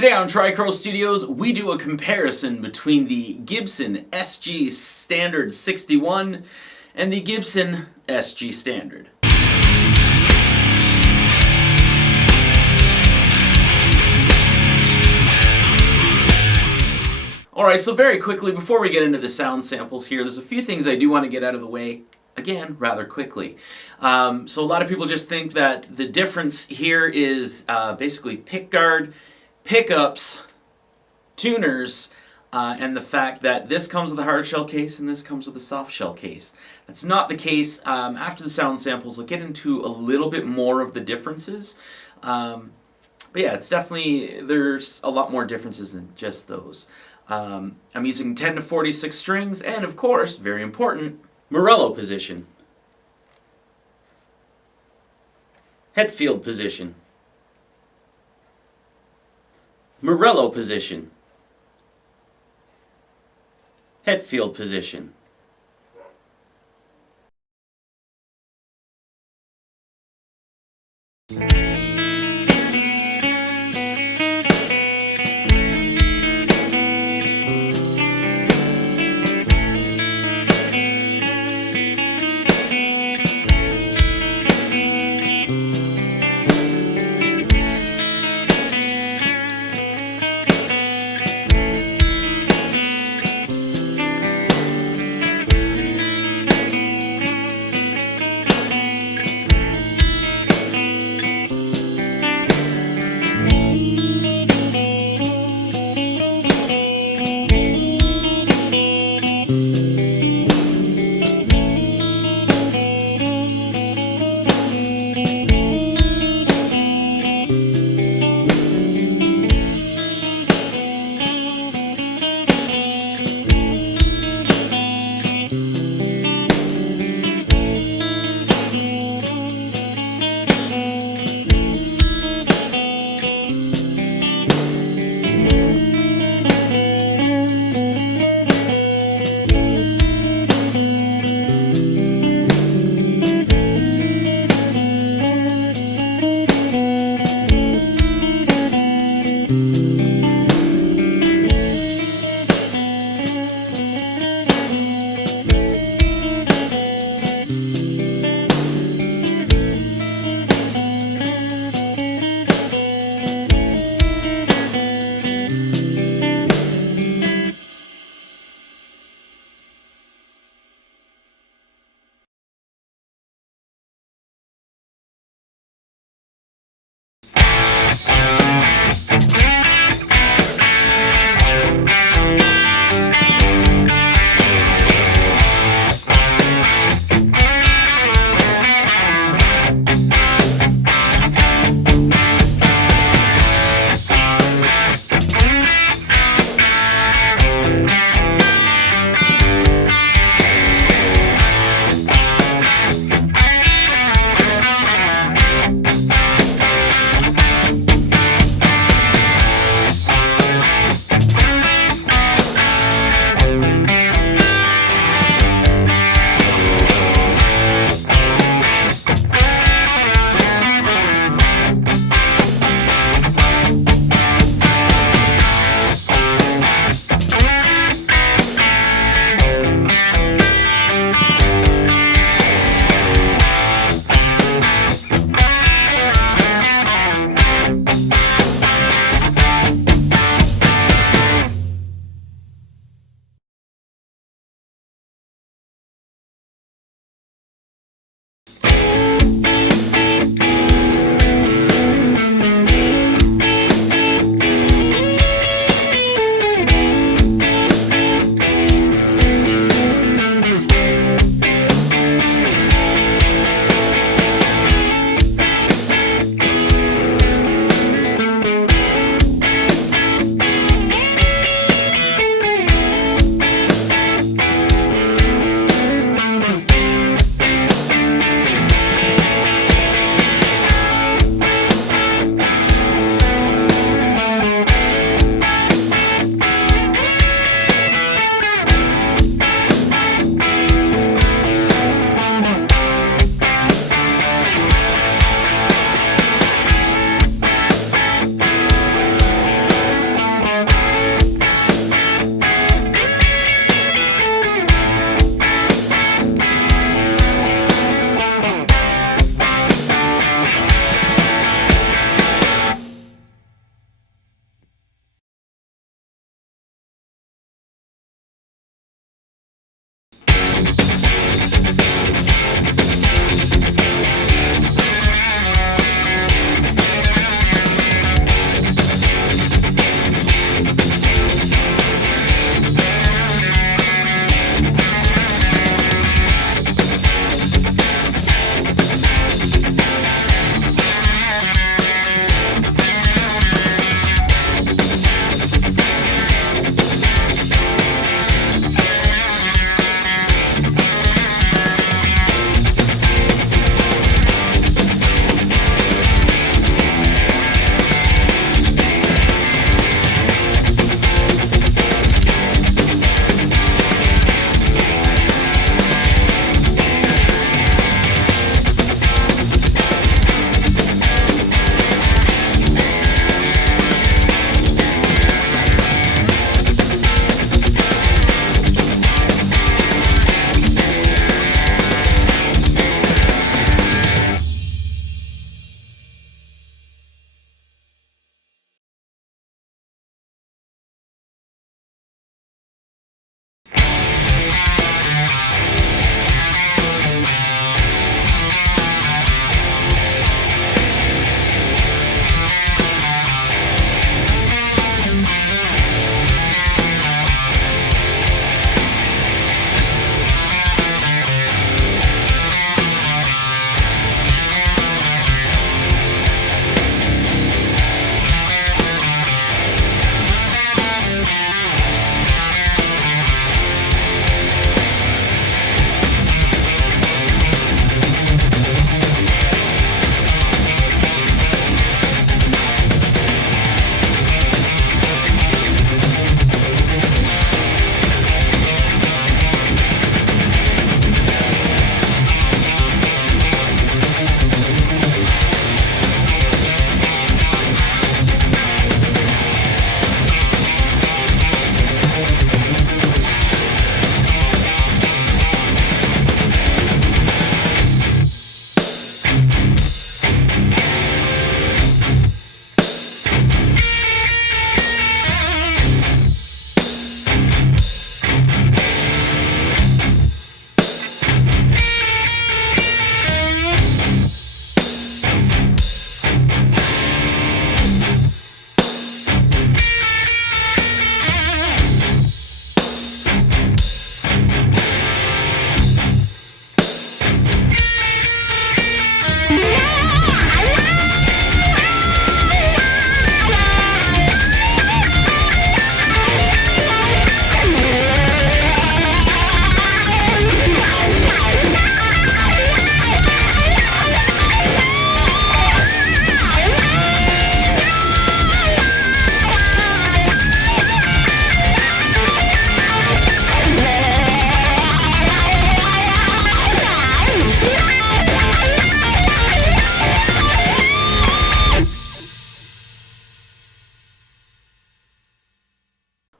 Today on Tricrow Studios, we do a comparison between the Gibson SG Standard 61 and the Gibson SG Standard. Alright, so very quickly, before we get into the sound samples here, there's a few things I do want to get out of the way, again, rather quickly. So a lot of people just think that the difference here is basically pickguard, pickups, tuners, and the fact that this comes with a hard shell case and this comes with a soft shell case. That's not the case. After the sound samples, we'll get into a little bit more of the differences. But yeah, it's definitely, there's a lot more differences than just those. I'm using 10 to 46 strings, and of course, very important, Morello position. Hetfield position. Morello position. Hetfield position.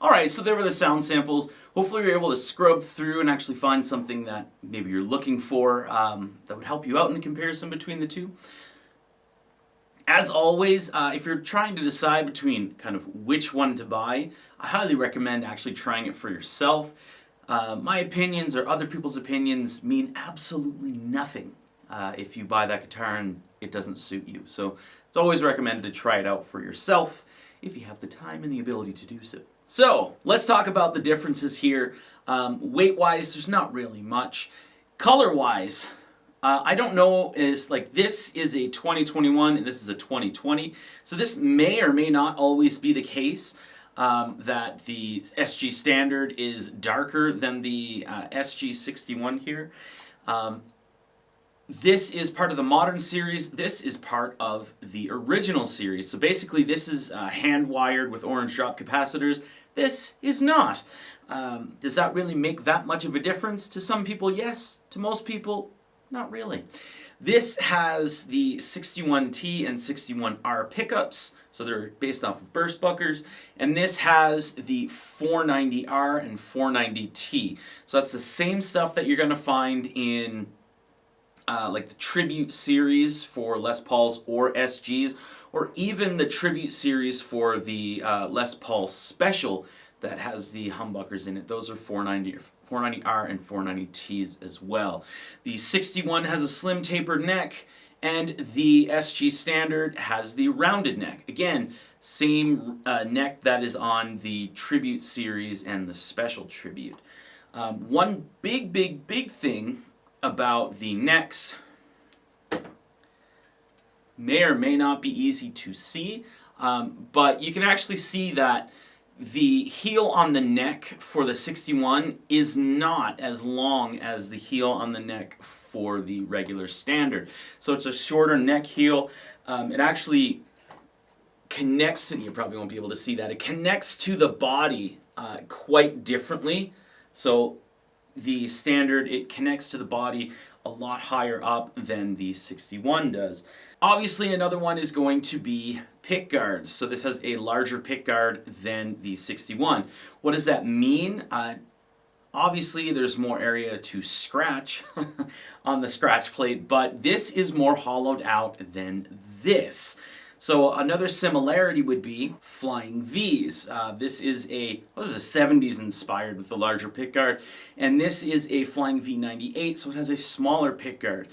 Alright, so there were the sound samples. Hopefully you're able to scrub through and actually find something that maybe you're looking for that would help you out in a comparison between the two. As always, if you're trying to decide between kind of which one to buy, I highly recommend actually trying it for yourself. My opinions or other people's opinions mean absolutely nothing if you buy that guitar and it doesn't suit you. So it's always recommended to try it out for yourself if you have the time and the ability to do so. So let's talk about the differences here. Weight-wise, there's not really much. Color-wise, I don't know, this is a 2021 and this is a 2020. So this may or may not always be the case that the SG Standard is darker than the SG61 here. This is part of the modern series. This is part of the original series. So basically this is hand-wired with orange drop capacitors. This is not. Does that really make that much of a difference? To some people, yes. To most people, not really. This has the 61T and 61R pickups, so they're based off of burst buckers, and this has the 490R and 490T. So that's the same stuff that you're going to find in like the Tribute series for Les Pauls or SGs, or even the Tribute series for the Les Paul Special that has the humbuckers in it. Those are 490R and 490Ts as well. The 61 has a slim tapered neck, and the SG Standard has the rounded neck. Again, same neck that is on the Tribute series and the Special Tribute. One big thing about the necks may or may not be easy to see, but you can actually see that the heel on the neck for the 61 is not as long as the heel on the neck for the regular Standard. So it's a shorter neck heel. It actually connects to, you probably won't be able to see that, it connects to the body quite differently. So the Standard, it connects to the body a lot higher up than the 61 does. Obviously another one is going to be pick guards. So this has a larger pick guard than the 61. What does that mean? Obviously there's more area to scratch on the scratch plate, but this is more hollowed out than this. So another similarity would be Flying V's. This is a 70s inspired with the larger pickguard, and this is a Flying V98, so it has a smaller pickguard.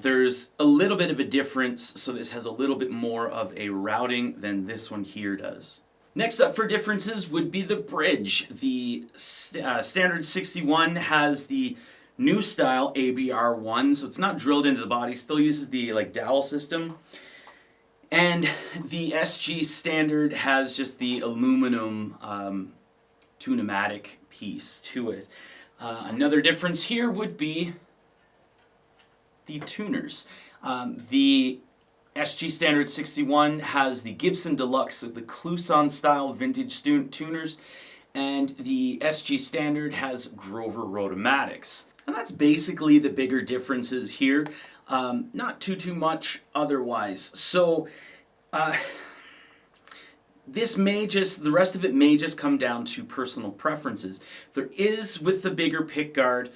There's a little bit of a difference, so this has a little bit more of a routing than this one here does. Next up for differences would be the bridge. The Standard 61 has the new style ABR1, so it's not drilled into the body, still uses the dowel system. And the SG Standard has just the aluminum tunematic piece to it. Another difference here would be the tuners. The SG Standard 61 has the Gibson Deluxe, so the Clouson style vintage tuners, and the SG Standard has Grover Rotomatics. And that's basically the bigger differences here. Not too much otherwise. So the rest of it may just come down to personal preferences. There is, with the bigger pickguard,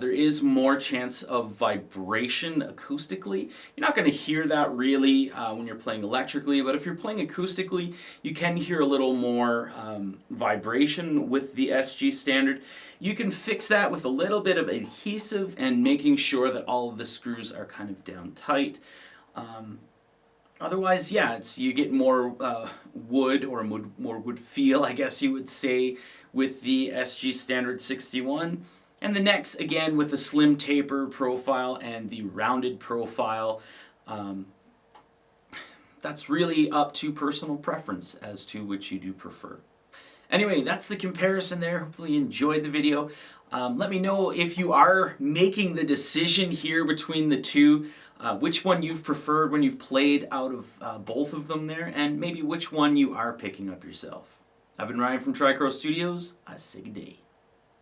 there is more chance of vibration acoustically. You're not going to hear that really when you're playing electrically, but if you're playing acoustically, you can hear a little more vibration with the SG Standard. You can fix that with a little bit of adhesive and making sure that all of the screws are kind of down tight. Otherwise, yeah, you get more wood, or more wood feel, I guess you would say, with the SG Standard 61. And the necks, again, with a slim taper profile and the rounded profile. That's really up to personal preference as to which you do prefer. Anyway, that's the comparison there. Hopefully you enjoyed the video. Let me know if you are making the decision here between the two, which one you've preferred when you've played out of both of them there, and maybe which one you are picking up yourself. I've been Ryan from Tricrow Studios. I say good day.